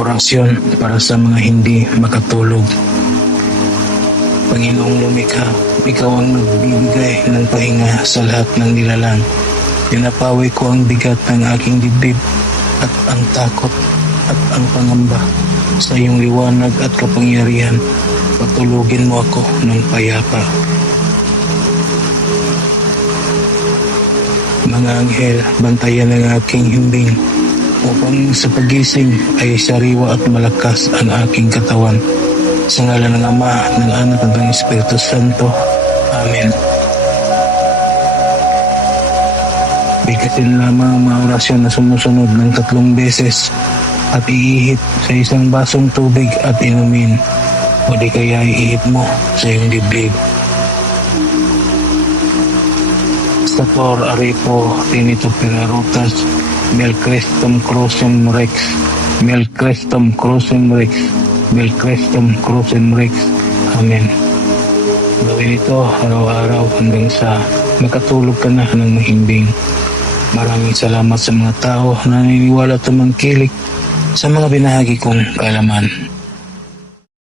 Orasyon para sa mga hindi makatulog. Panginoong lumikha, ikaw ang nagbibigay ng pahinga sa lahat ng nilalang. Pinapawi ko ang bigat ng aking dibdib at ang takot at ang pangamba. Sa iyong liwanag at kapangyarihan, patulugin mo ako ng payapa. Mga anghel, bantayan ang aking himbing upang sa pagising ay sariwa at malakas ang aking katawan. Sa ngalan ng Ama, ng Anak at ng Espiritu Santo. Amen. Bigkasin lamang ang mga orasyon na sumusunod ng 3 beses at iihip sa isang basong tubig at inumin, o di kaya iihip mo sa iyong dibdib. Stator Arepo Tinito Pinarutas Mel Crestum Crucem Rex Mel Crestum Crucem Rex Mel Crestum Crucem Rex. Amen. Gawin ito araw-araw hanggang sa makatulog ka na ng mahimbing. Maraming salamat sa mga tao na naniniwala at tumangkilik sa mga binahagi kong kaalaman.